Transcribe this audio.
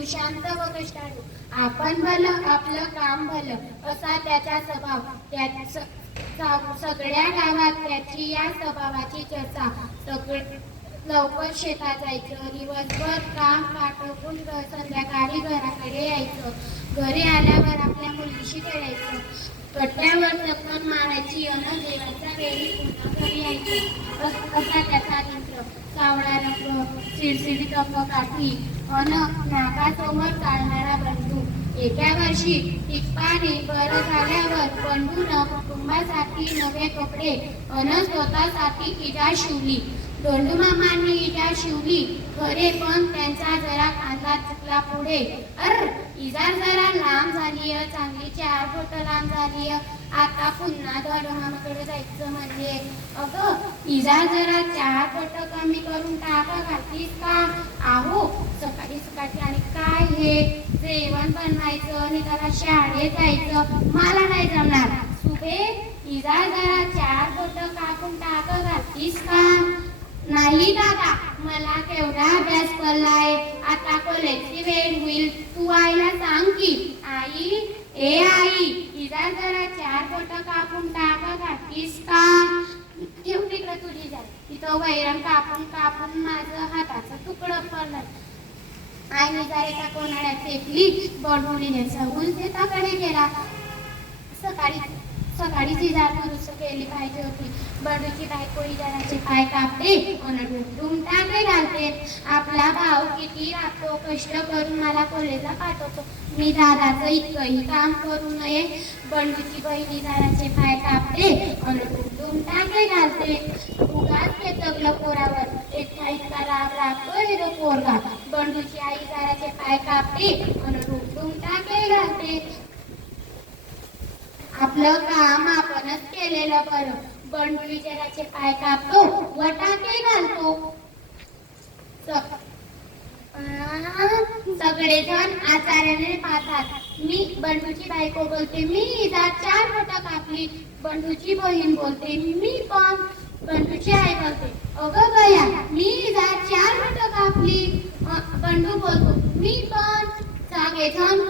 तू शांत व कष्टाळू, आपण भलं आपलं काम भलं असा त्याचा स्वभाव. सगळ्या गावात त्याची या स्वभावाची चर्चा. लवकर शेतात जायचं, दिवसभर काम आटोपून संध्याकाळी घराकडे यायचं. घरी आल्यावर आपल्या मुलीशी खेळायचं, कट्ट्यावर चक्कर मारायची अन जेवायच्या वेळी पुन्हा घरी यायचं. असा त्याचा मित्र. सावळा रंग, सिडसिडीत काठी अन नाकासमोर चालणारा बंडू. एका वर्षी टिप्पाने बरं झाल्यावर बंडूनं कुटुंबासाठी नवे कपडे अन स्वतःसाठी इजा शिवली. धोंडूमामांनी इजा शिवली खरे, पण त्यांचा जरा खांदा चुकला पुढे. इजा जरा लांब झाली, चांगली 4 फूट लांब झाली. आता पुन्हा धोंडूमामाकडे जायचं म्हणजे अगं इजा जरा 4 फूट कमी करून टाका घालतीस का? आहो सकाळी सकाळी आणि काय हे जेवण बनवायचं आणि त्याला शाळेत जायचं, मला नाही जमणार. सुबे इजा जरा 4 फूट कापून टाका घालतीस का? नाही दादा, मला केवढा अभ्यास पडलाय, आता कॉलेजची वेळ होईल, तू आईला सांग की. आई, ए आई, इजा जरा 4 फूट कापून टाका घालतीस का? ठेव तिकडे तुझी जाय, तिथं वैरण कापून कापून माझं हाताचं तुकडं पडलं. आईने जरा कोणाड्यात फेकली, बडबडीने सगून शेताकडे गेला. सकाळी इजार दुरुस्त केली पाहिजे होती. बंडूची बायको इजाराचे पाय कापते अन ढुमढुम टाके घालते. आपला भाऊ किती राबतो, कष्ट करून मला कॉलेजला पाठवतो, मी दादाचं इतकंही काम करू नये. बंडूची बहीण इजाराचे पाय कापते अन ढुमढुम टाके घालते. उगाच पेटकलं पोरावर, इतका राग रागतोय तो पोरगा. बंडूची आई इजाराचे पाय कापते अन ढुमढुम टाके घालते. आपलं काम आपणच केलेलं बरं. बंडू इजाराचे पाय कापतो व टाके घालतो. सगळेजण आचार्याने पाहतात. मी बंडूची बायको बोलते, मी इजा 4 फूट कापली. बंडूची बहीण बोलते, मी पण. बंडूची आई बोलते, अगं गया, मी इजा 4 फूट कापली. बंडू बोलतो, मी पण. सगळेजण